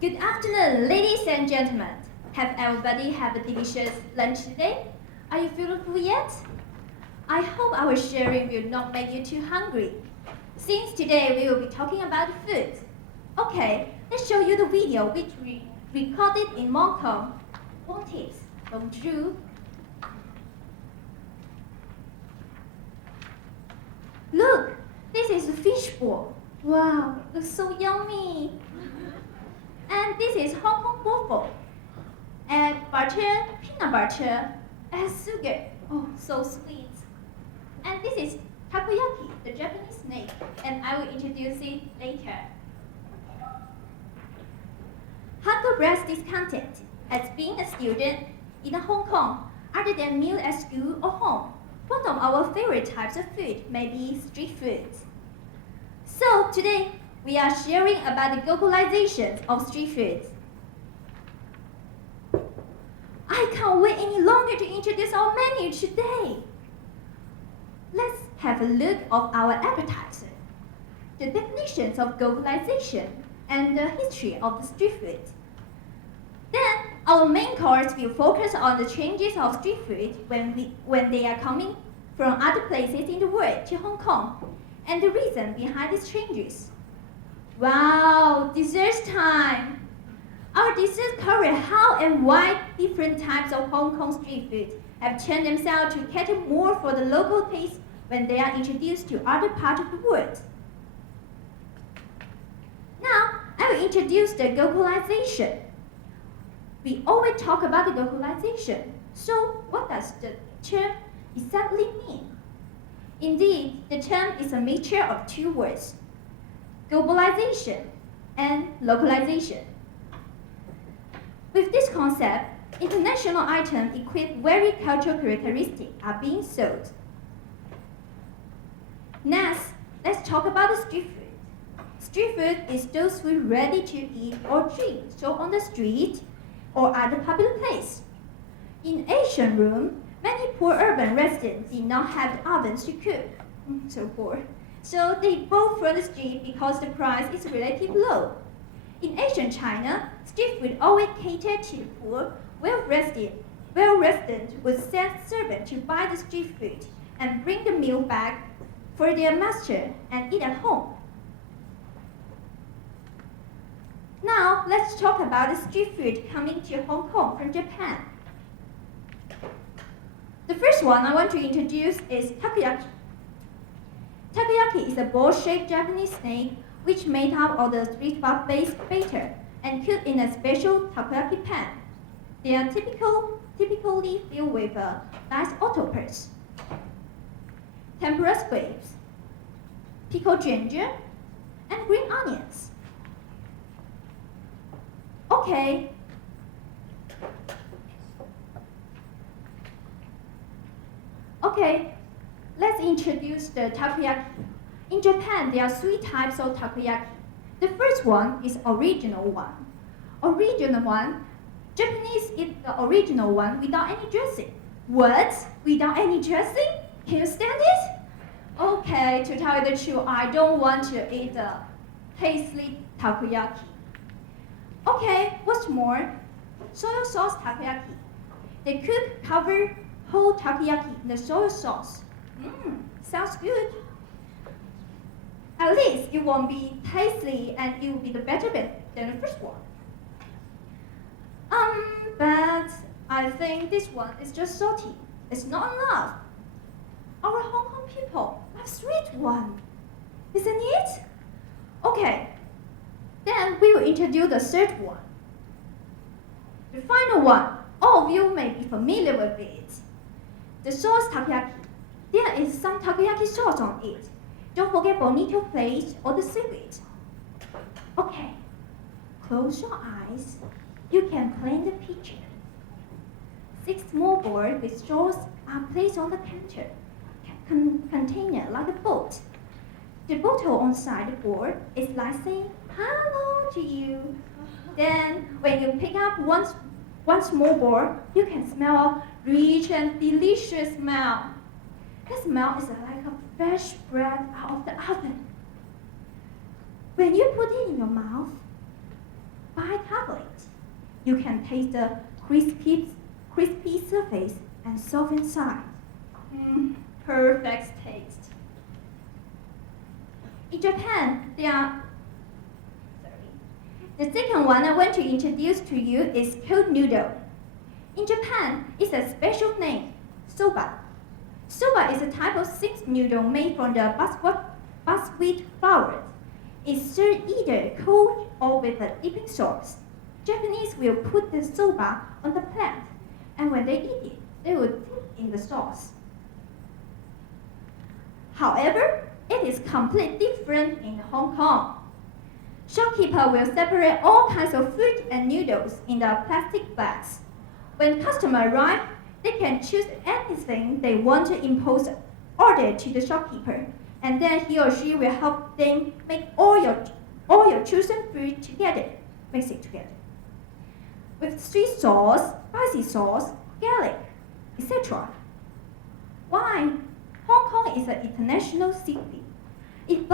Good afternoon, ladies and gentlemen. Have everybody have a delicious lunch today? Are you feeling full yet? I hope our sharing will not make you too hungry. Since today we will be talking about food. Okay, let's show you the video which we recorded in Hong Kong. One tips from Drew. Look, this is a fish ball. Wow, looks so yummy. And this is Hong Kong waffle. Egg butter, peanut butter, and sugar. Oh, so sweet. And this is takoyaki, the Japanese snake, and I will introduce it later. Hunger breast discontent. As being a student in Hong Kong, other than meal at school or home, one of our favorite types of food may be street food. So today, we are sharing about the glocalization of street food. I can't wait any longer to introduce our menu today. Let's have a look of our appetizer, the definitions of glocalization, and the history of the street food. Then, our main course will focus on the changes of street food when they are coming from other places in the world to Hong Kong, and the reason behind these changes. Wow, dessert time! Our desserts cover how and why different types of Hong Kong street food have turned themselves to cater more for the local taste when they are introduced to other parts of the world. Now, I will introduce the glocalization. We always talk about the glocalization. So, what does the term exactly mean? Indeed, the term is a mixture of two words, globalization and localization. With this concept, international items equipped very cultural characteristics are being sold. Next, let's talk about the street food. Street food is those food ready to eat or drink sold on the street or other public place. In Asian room, many poor urban residents did not have ovens to cook. So poor. So they bought from the street because the price is relatively low. In Asian China, street food always catered to the poor, well-resident would send servants to buy the street food and bring the meal back for their master and eat at home. Now, let's talk about the street food coming to Hong Kong from Japan. The first one I want to introduce is takoyaki. Takoyaki is a ball-shaped Japanese snake which made up of the street-based batter and cooked in a special takoyaki pan. They are typically filled with diced octopus, tempura squibs, pickled ginger, and green onions. Okay. Okay, let's introduce the takoyaki. In Japan, there are three types of takoyaki. The first one is original one. Original one, Japanese eat the original one without any dressing. What? Without any dressing? Can you stand it? Okay, to tell you the truth, I don't want to eat the tasty takoyaki. Okay, what's more? Soy sauce takoyaki. They cover whole takoyaki in the soy sauce. Sounds good. At least it won't be tasty and it will be the better bit than the first one. But I think this one is just salty. It's not enough. Our Hong Kong people love sweet one, isn't it? Okay, then we will introduce the third one. The final one, all of you may be familiar with it. The sauce takoyaki. There is some takoyaki sauce on it. Don't forget bonito flakes or the seaweed. Okay, close your eyes. You can plan the picture. 6 small boards with straws are placed on the counter, container like a boat. The bottle on side the board is like saying hello to you. Then when you pick up one small board, you can smell a rich and delicious smell. The smell is like a fresh bread out of the oven. When you put it in your mouth, bite out of it. You can taste the crispy surface and soft inside. Perfect taste. In Japan, the second one I want to introduce to you is cold noodle. In Japan, it's a special name, soba. Soba is a type of thick noodle made from the buckwheat flour. It's served either cold or with a dipping sauce. Japanese will put the soba on the plate, and when they eat it, they will dip in the sauce. However, it is completely different in Hong Kong. Shopkeeper will separate all kinds of food and noodles in the plastic bags. When customers arrive, they can choose anything they want to impose order to the shopkeeper, and then he or she will help them make all your chosen food together, mix it together. With sweet sauce, spicy sauce, garlic, etc. Why? Hong Kong is an international city. It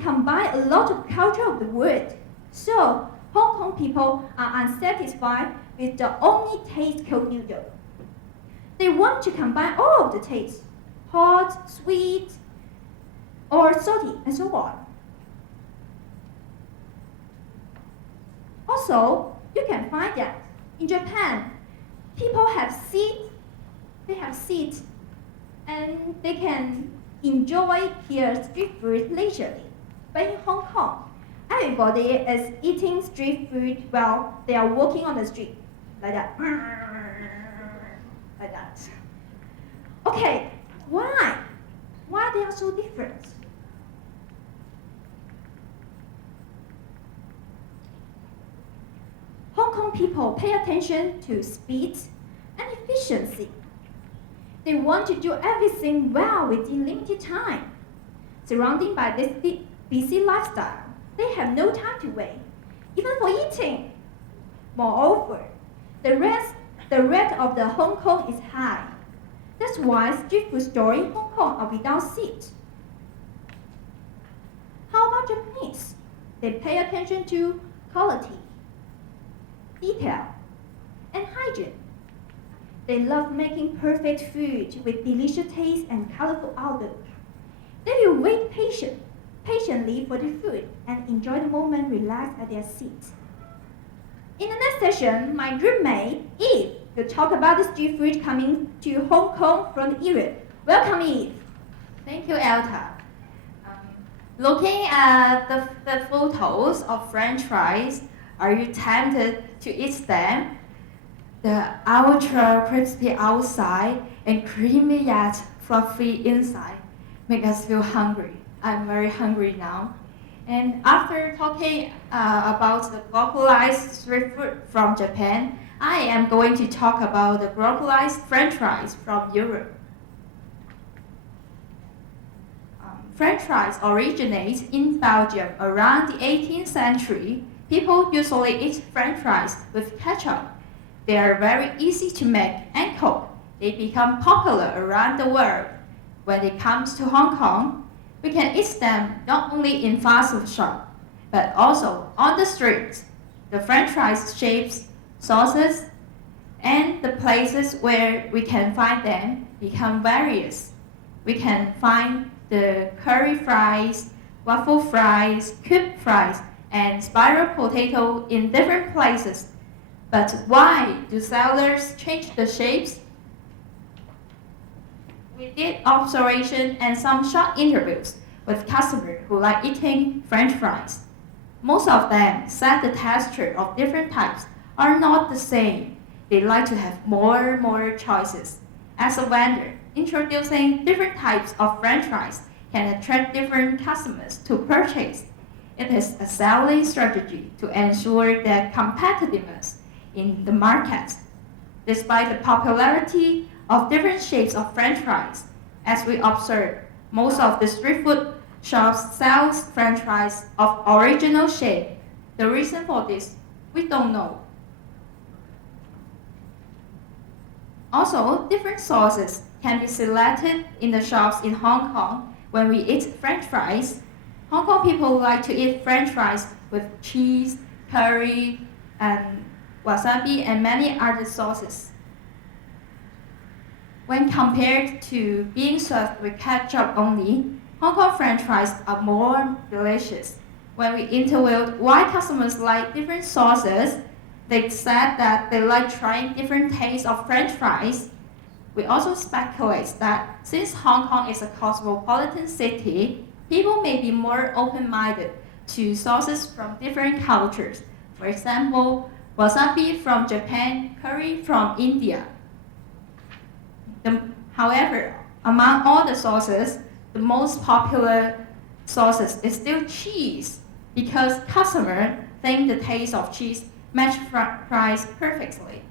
combines a lot of culture of the world. So, Hong Kong people are unsatisfied with the only taste cold noodle. They want to combine all of the tastes, hot, sweet, or salty, and so on. Also, you can find that in Japan, people have seats, and they can enjoy their street food leisurely. But in Hong Kong, everybody is eating street food while they are walking on the street, like that. Like that. Okay, why? Why they are so different? Hong Kong people pay attention to speed and efficiency. They want to do everything well within limited time. Surrounded by this busy lifestyle, they have no time to wait, even for eating. Moreover, the rate of the Hong Kong is high. That's why street food stores in Hong Kong are without seats. How about Japanese? They pay attention to quality, detail, and hygiene. They love making perfect food with delicious taste and colorful outlook. They will wait patiently for the food and enjoy the moment relaxed at their seats. In the next session, my groupmate, Eve, will talk about the street food coming to Hong Kong from Europe. Welcome, Eve. Thank you, Elta. Looking at the photos of French fries, are you tempted to eat them? The ultra crispy outside and creamy yet fluffy inside make us feel hungry. I'm very hungry now. And after talking about the Glocalized Street-Food from Japan, I am going to talk about the Glocalized French fries from Europe. French fries originate in Belgium around the 18th century. People usually eat French fries with ketchup. They are very easy to make and cook. They become popular around the world. When it comes to Hong Kong, we can eat them not only in fast food shops, but also on the streets. The French fries shapes, sauces, and the places where we can find them become various. We can find the curry fries, waffle fries, cube fries, and spiral potato in different places. But why do sellers change the shapes? We did observation and some short interviews with customers who like eating French fries. Most of them said the texture of different types are not the same. They like to have more choices. As a vendor, introducing different types of French fries can attract different customers to purchase. It is a selling strategy to ensure their competitiveness in the market. Despite the popularity of different shapes of French fries, as we observed, most of the street food shops sell French fries of original shape. The reason for this, we don't know. Also, different sauces can be selected in the shops in Hong Kong when we eat French fries. Hong Kong people like to eat French fries with cheese, curry, and wasabi and many other sauces. When compared to being served with ketchup only, Hong Kong French fries are more delicious. When we interviewed why customers like different sauces, they said that they like trying different tastes of French fries. We also speculate that since Hong Kong is a cosmopolitan city, people may be more open-minded to sauces from different cultures. For example, wasabi from Japan, curry from India. However, among all the sauces, the most popular sauces is still cheese because customers think the taste of cheese match fries perfectly.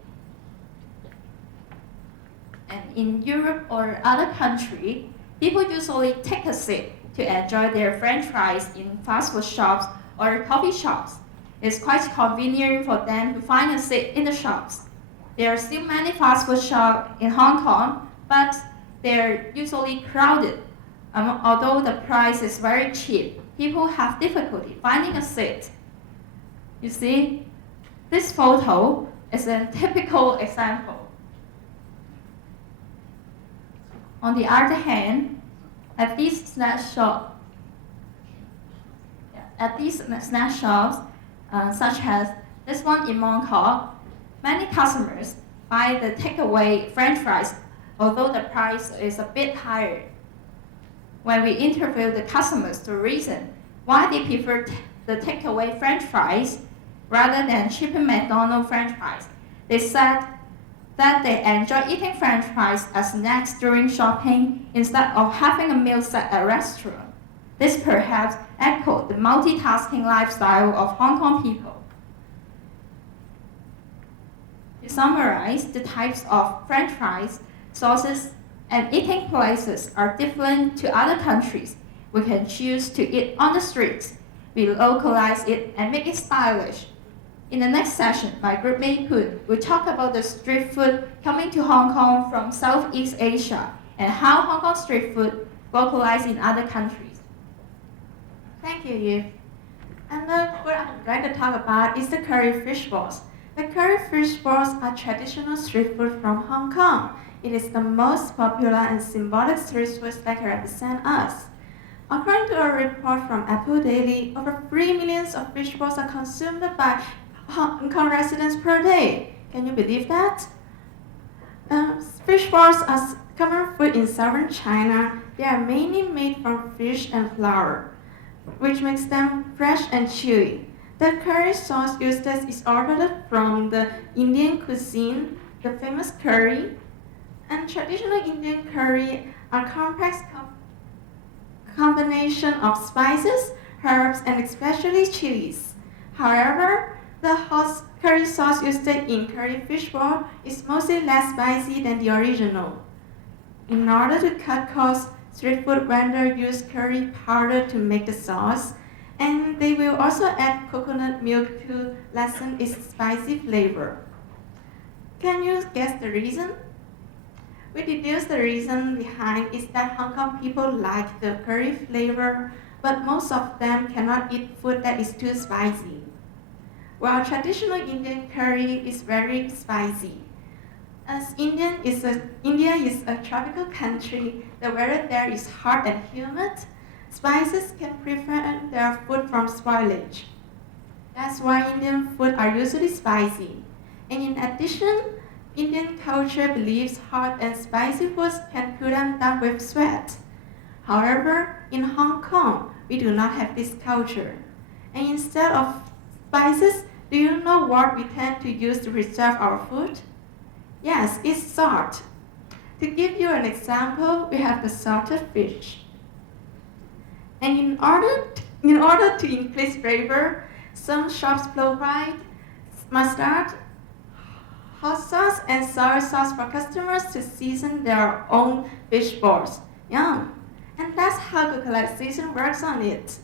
And in Europe or other country, people usually take a seat to enjoy their French fries in fast food shops or coffee shops. It's quite convenient for them to find a seat in the shops. There are still many fast food shops in Hong Kong, but they're usually crowded. Although the price is very cheap, people have difficulty finding a seat. You see, this photo is a typical example. On the other hand, at these snack shops, such as this one in Mong Kok, many customers buy the takeaway French fries, although the price is a bit higher. When we interviewed the customers to reason why they prefer the takeaway French fries rather than cheaper McDonald's French fries, they said that they enjoy eating French fries as snacks during shopping instead of having a meal set at a restaurant. This perhaps echoed the multitasking lifestyle of Hong Kong people. To summarize, the types of French fries, sauces, and eating places are different to other countries. We can choose to eat on the streets. We localize it and make it stylish. In the next session, my groupmate Poon will talk about the street food coming to Hong Kong from Southeast Asia and how Hong Kong street food localized in other countries. Thank you, Yu. And what I'd like to talk about is the curry fish balls. The curry fish balls are traditional street food from Hong Kong. It is the most popular and symbolic street food that can represent us. According to a report from Apple Daily, over 3 million of fish balls are consumed by Hong Kong residents per day. Can you believe that? Fish balls are common food in southern China. They are mainly made from fish and flour, which makes them fresh and chewy. The curry sauce used is ordered from the Indian cuisine, the famous curry. And traditional Indian curry are complex combination of spices, herbs, and especially chilies. However, the hot curry sauce used in curry fish ball is mostly less spicy than the original. In order to cut costs, street food vendors use curry powder to make the sauce, and they will also add coconut milk to lessen its spicy flavor. Can you guess the reason? We deduce the reason behind is that Hong Kong people like the curry flavor, but most of them cannot eat food that is too spicy. While traditional Indian curry is very spicy. As India is a tropical country, the weather there is hot and humid. Spices can prevent their food from spoilage. That's why Indian food are usually spicy. And in addition, Indian culture believes hot and spicy foods can cool them down with sweat. However, in Hong Kong, we do not have this culture. And instead of spices, do you know what we tend to use to preserve our food? Yes, it's salt. To give you an example, we have the salted fish. And in order to increase flavor, some shops provide mustard, hot sauce, and soy sauce for customers to season their own fish balls. Yum! And that's how glocalization works on it.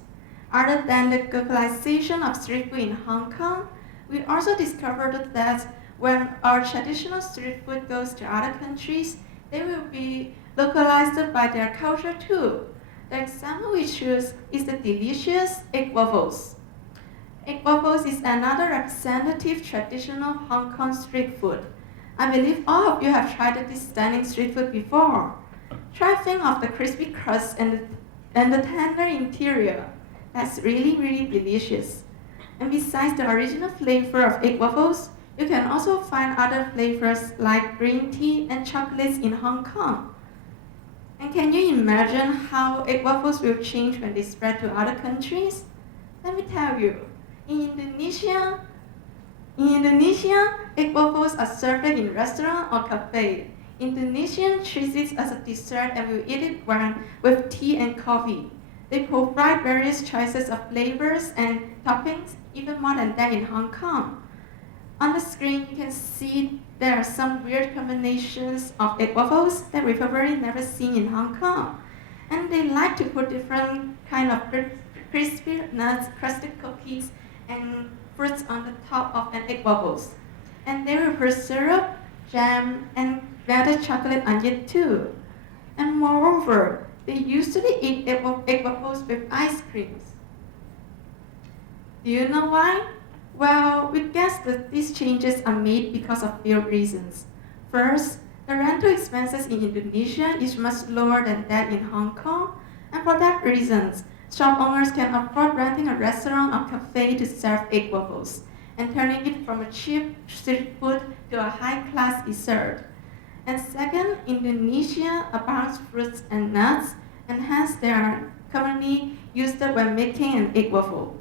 Other than the glocalization of street food in Hong Kong, we also discovered that when our traditional street food goes to other countries, they will be localized by their culture too. The example we choose is the delicious egg waffles. Egg waffles is another representative traditional Hong Kong street food. I believe all of you have tried this stunning street food before. Try think of the crispy crust and the tender interior. That's really delicious. And besides the original flavor of egg waffles, you can also find other flavors like green tea and chocolates in Hong Kong. And can you imagine how egg waffles will change when they spread to other countries? Let me tell you, in Indonesia, egg waffles are served in restaurants or cafes. Indonesians treat it as a dessert and will eat it with tea and coffee. They provide various choices of flavors and toppings, even more than that in Hong Kong. On the screen, you can see there are some weird combinations of egg waffles that we've probably never seen in Hong Kong. And they like to put different kind of crispy nuts, crusted cookies, and fruits on the top of an egg waffles. And they will put syrup, jam, and melted chocolate on it too. And moreover, they usually eat egg waffles with ice creams. Do you know why? Well, we guess that these changes are made because of few reasons. First, the rental expenses in Indonesia is much lower than that in Hong Kong, and for that reason, shop owners can afford renting a restaurant or cafe to serve egg waffles, and turning it from a cheap street food to a high-class dessert. And second, Indonesia abounds fruits and nuts, and hence they are commonly used when making an egg waffle.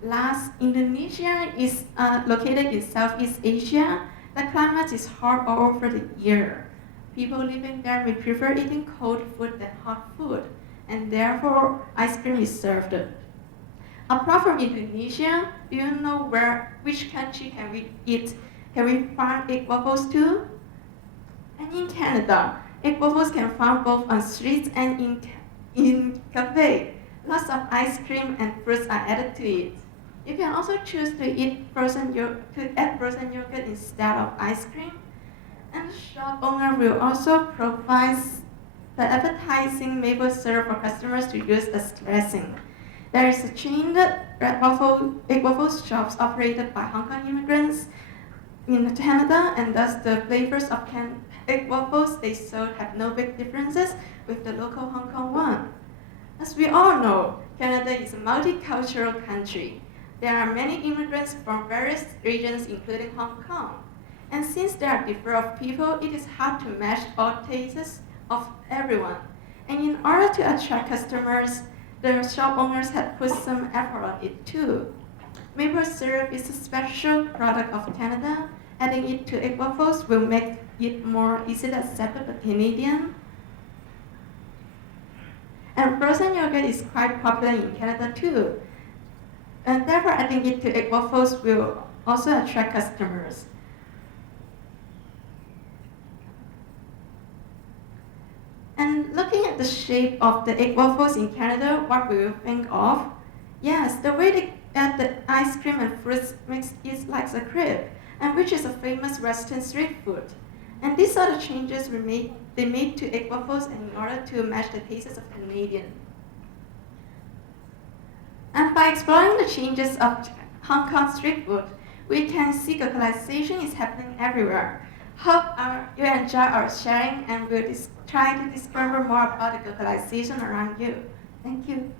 Last, Indonesia is located in Southeast Asia. The climate is hot all over the year. People living there may prefer eating cold food than hot food, and therefore ice cream is served. Apart from Indonesia, do you know which country can we find egg waffles too? And in Canada, egg waffles can be found both on streets and in cafes. Lots of ice cream and fruits are added to it. You can also choose to add frozen yogurt instead of ice cream. And the shop owner will also provide the appetizing maple syrup for customers to use as dressing. There is a chain of egg waffle shops operated by Hong Kong immigrants in Canada, and thus the flavors of egg waffles they sold have no big differences with the local Hong Kong one. As we all know, Canada is a multicultural country. There are many immigrants from various regions, including Hong Kong. And since there are different of people, it is hard to match all tastes of everyone. And in order to attract customers, the shop owners had put some effort on it too. Maple syrup is a special product of Canada. Adding it to egg waffles will make it more easily accepted by Canadians. And frozen yogurt is quite popular in Canada too. And therefore, adding it to egg waffles will also attract customers. And looking at the shape of the egg waffles in Canada, what will you think of? Yes, the way they add the ice cream and fruits mix is like a crepe, and which is a famous Western street food. And these are the changes they made to egg waffles in order to match the tastes of Canadians. And by exploring the changes of Hong Kong street food, we can see glocalization is happening everywhere. Hope you enjoy our sharing and we'll try to discover more about the glocalization around you. Thank you.